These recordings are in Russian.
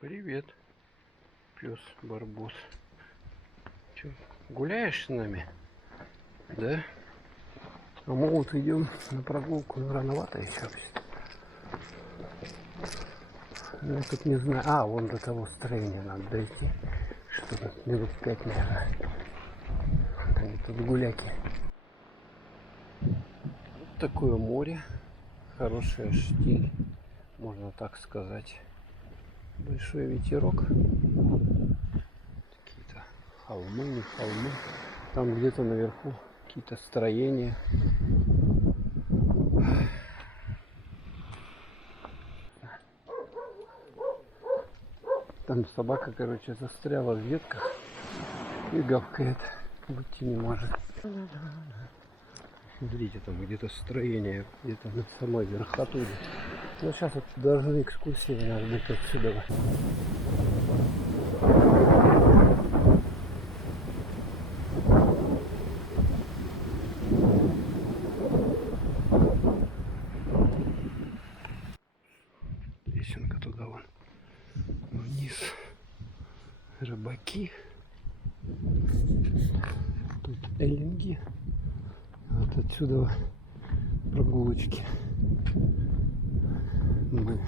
Привет, пес Барбос. Че, гуляешь с нами? Да? А мы вот идем на прогулку, но рановато еще. Я тут не знаю. А, вон до того строения надо дойти. Что-то минут 5, наверное. Они тут гуляки. Вот такое море. Хорошая штиль, можно так сказать. Большой ветерок. Какие-то холмы, не холмы. Там где-то наверху какие-то строения. Там собака, короче, застряла в ветках и гавкает. Выйти не может. Смотрите, там где-то строение, где-то на самой верхотуре. Ну, сейчас вот должны экскурсии, наверное, быть отсюда. Лесенка туда вон вниз. Рыбаки. Тут эллинги. Вот отсюда прогулочки. Мы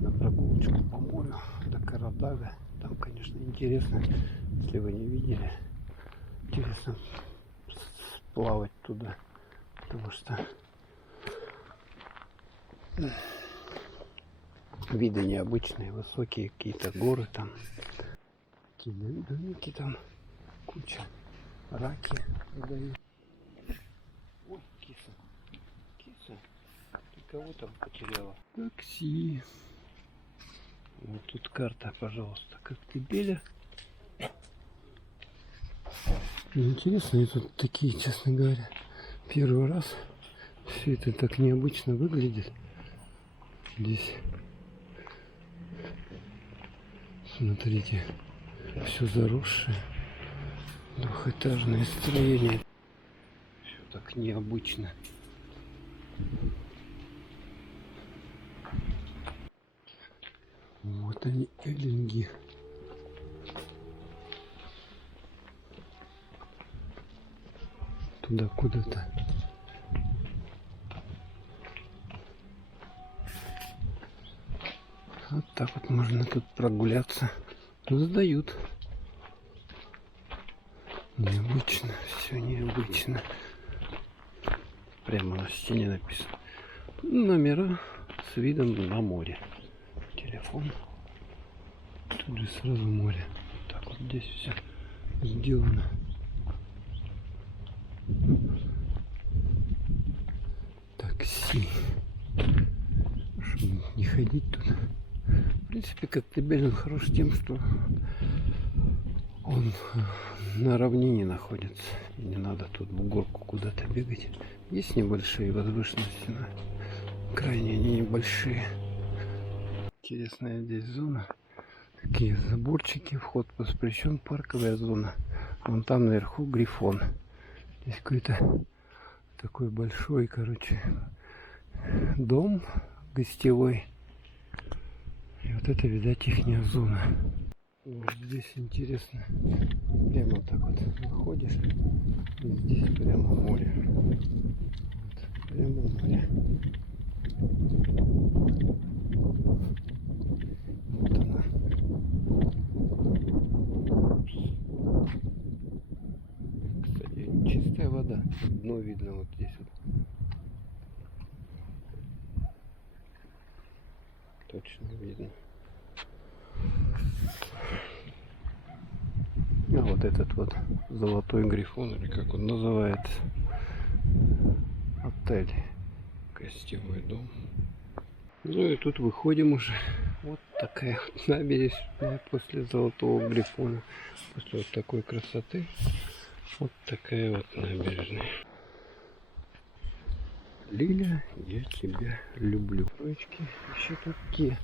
на прогулочку по морю до Карадага. Там, конечно, интересно, если вы не видели. Интересно плавать туда, потому что виды необычные, высокие какие-то горы там, такие домики там, куча, раки продают. Ой, киса, киса, ты кого там потеряла? Такси. Вот тут карта, пожалуйста, Коктебеля. Интересные тут такие, честно говоря, первый раз все это так необычно выглядит. Здесь, смотрите, все заросшее, двухэтажное строение. Все так необычно. Вот они, эллинги. Туда куда-то. Вот так вот можно тут прогуляться. Сдают. Необычно, все необычно. Прямо на стене написано. Номера с видом на море. Телефон. Тут же сразу море. Так вот здесь все сделано. Такси. Чтобы не ходить тут. В принципе, Коктебель он хорош тем, что он на равнине находится. И не надо тут в горку куда-то бегать. Есть небольшие возвышенности, но крайне они небольшие. Интересная здесь зона. Такие заборчики, вход воспрещен, парковая зона. Вон там наверху Грифон. Здесь какой-то такой большой, короче, дом гостевой. И вот это, видать, ихняя зона. Вот здесь интересно. Прямо так вот выходишь. И здесь прямо море. Вот, прямо море. Вот она. Кстати, чистая вода. Дно видно вот здесь вот. Точно видно. А вот этот вот Золотой Грифон, или как он называется, отель, гостевой дом. Ну и тут выходим уже. Вот такая вот набережная после Золотого Грифона. После вот такой красоты. Вот такая вот набережная. Лиля, я тебя люблю. Ручки еще такие.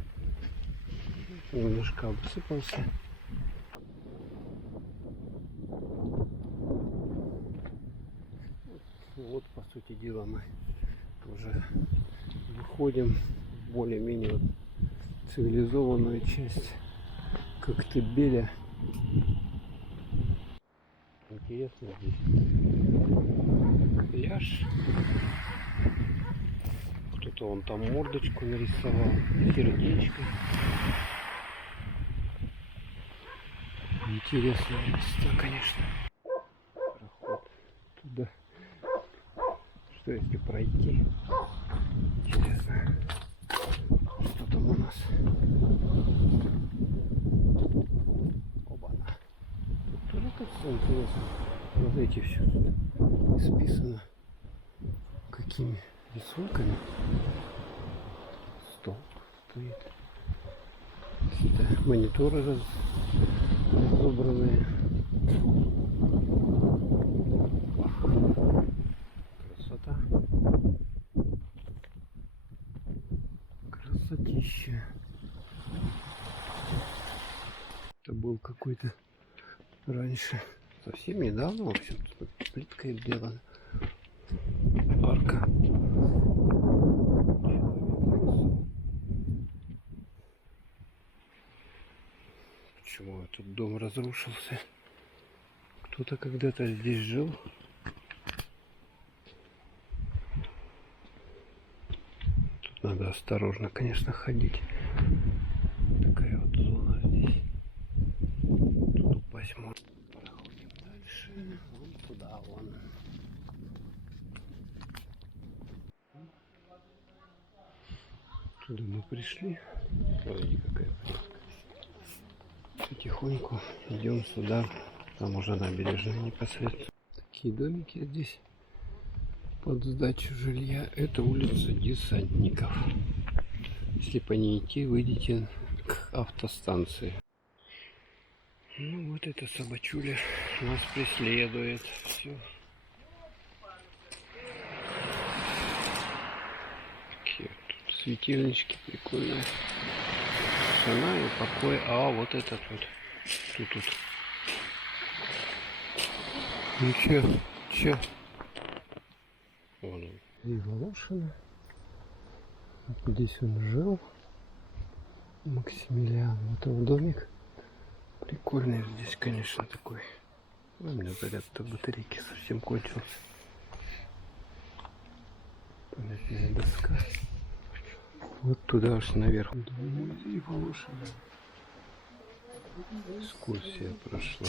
Немножко обсыпался. Вот, по сути дела, мы уже выходим в более-менее цивилизованную часть Коктебеля. Интересно здесь пляж. Кто-то вон там мордочку нарисовал, сердечко. Интересное место, конечно. Проход туда. Что если пройти? Интересно. Что там у нас? Оба-на. Тут тоже как все интересно. Вот эти все исписано. Какими рисунками? Стол стоит. Какие-то мониторы разобранные. Красота. Красотища. Это был какой-то раньше, совсем недавно, в общем, плиткой сделано. Арка. Почему этот дом разрушился? Кто-то когда-то здесь жил. Тут надо осторожно, конечно, ходить. Такая вот зона здесь. Тут упасть можно. Проходим дальше. Вон туда, вон. Туда мы пришли. Смотрите, какая порядка. Потихоньку идем сюда. Там уже набережная непосредственно. Такие домики здесь под сдачу жилья. Это улица Десантников. Если по ней идти, выйдете к автостанции. Ну вот эта собачуля нас преследует. Все. Такие тут светильнички прикольные. Цена и покой. А вот этот вот. Тут. Ну чё? Вон он. И Волошина. Здесь он жил. Максимилиан. Вот он домик. Прикольный здесь, конечно, такой. У меня заряд-то батарейки совсем кончился. Памятная доска. Вот туда аж наверх. Музей Волошина. Экскурсия прошла.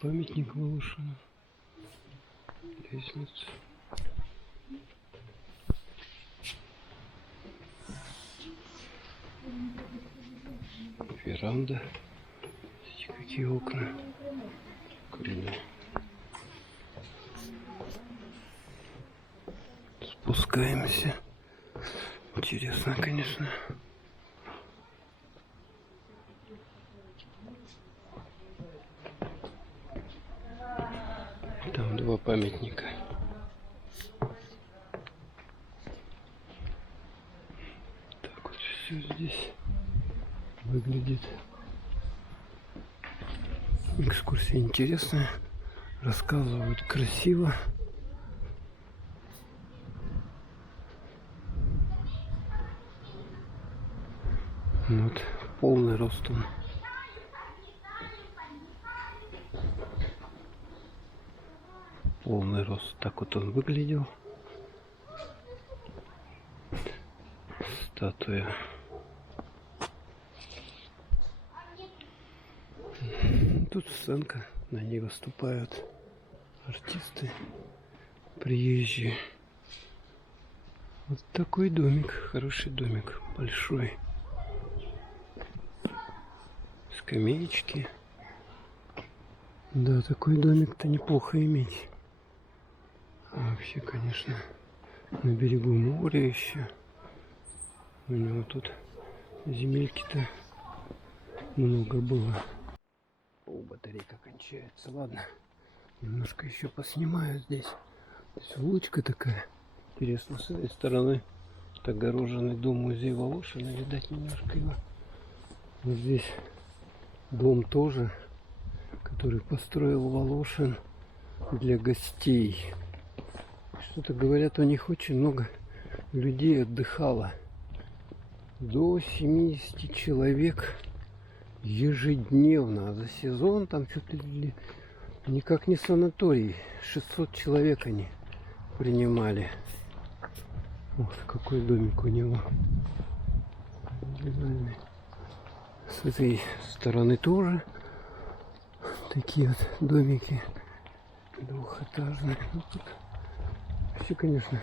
Памятник Волошина. Лестница. Веранда. Смотрите, какие окна. Круглые. Спускаемся. Интересно, конечно. Там два памятника. Так вот все здесь выглядит. Экскурсия интересная. Рассказывают красиво. Вот полный рост он. Полный рост. Так вот он выглядел. Статуя. Тут сценка. На ней выступают артисты приезжие. Вот такой домик. Хороший домик. Большой. Скамеечки. Да, такой домик-то неплохо иметь. А вообще, конечно, на берегу моря еще. У него тут земельки-то много было. О, батарейка кончается. Ладно, немножко еще поснимаю здесь. Здесь улочка такая. Интересно, с этой стороны огороженный дом музей Волошина. Видать, немножко его. Вот здесь дом тоже, который построил Волошин для гостей. Что-то говорят, у них очень много людей отдыхало. до 70 человек ежедневно. А за сезон там что-то никак не санаторий. 600 человек они принимали. Вот какой домик у него. С этой стороны тоже такие вот домики двухэтажные. Ну, тут вообще, конечно,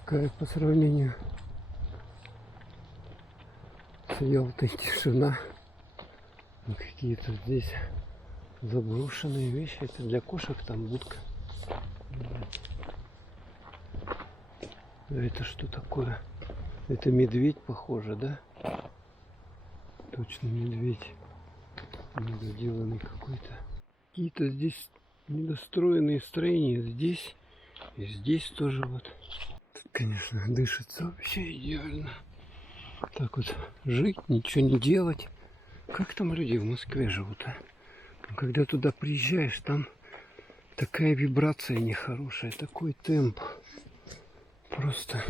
такая по сравнению с Ялтой тишина. Ну, какие-то здесь заброшенные вещи. Это для кошек, там будка. Это что такое? Это медведь, похоже, да? Точно медведь. Недоделанный какой-то. Какие-то здесь недостроенные строения. Здесь и здесь тоже вот. Тут, конечно, дышится вообще идеально. Так вот жить, ничего не делать. Как там люди в Москве живут, а? Когда туда приезжаешь, там такая вибрация нехорошая, такой темп. Просто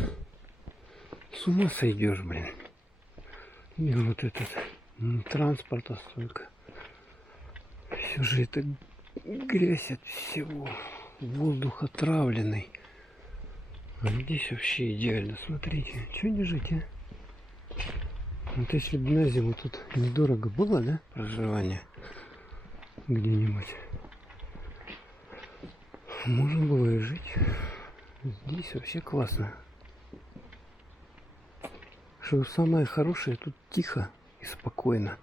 с ума сойдешь, блин. И вот этот транспорта столько. Все же это грязь от всего. Воздух отравленный. А здесь вообще идеально. Смотрите, что не жить, а? Вот если бы на зиму тут недорого было, да, проживание где-нибудь, можно было и жить. Здесь вообще классно. Что самое хорошее, тут тихо и спокойно.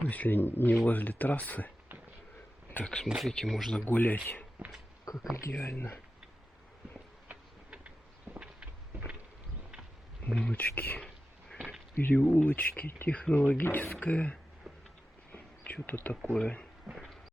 Если не возле трассы. Так, смотрите, можно гулять. Как идеально. Улочки, переулочки, технологическое. Что-то такое.